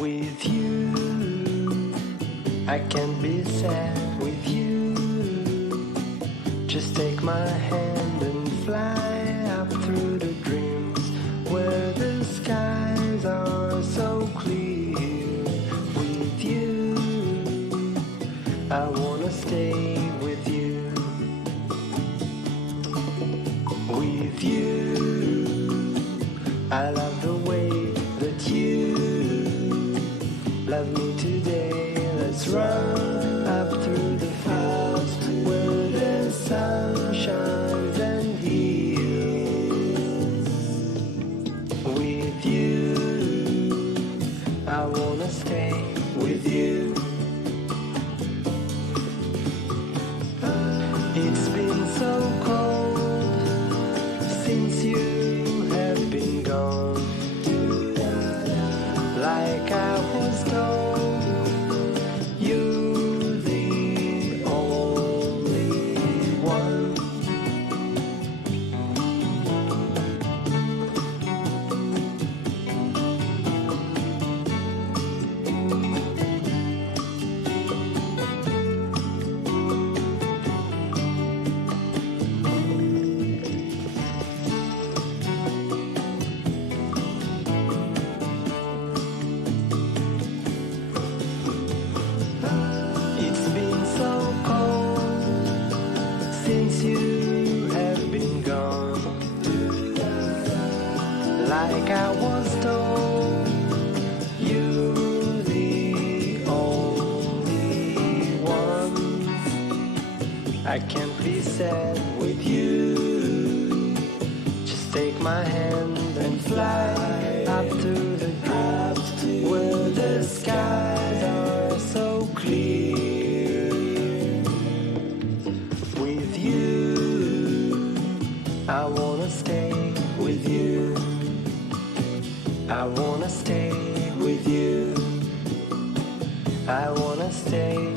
With you, I can't be sad with you. Just take my hand and fly up through the dreams where the skies are so clear. With you, I wanna stay with you. With you, I love the way that you love me today. Let's run up through the fields where the sun shines and heals. With you, I wanna stay with you. It's been so cold since you have been gone. Like I was told, you're the only one. Since you have been gone, like I was told, you're the only one. I can't be sad with you. Just take my hand and fly up to the dreams where the skies are so clear. I wanna stay with you. I wanna stay with you. I wanna stay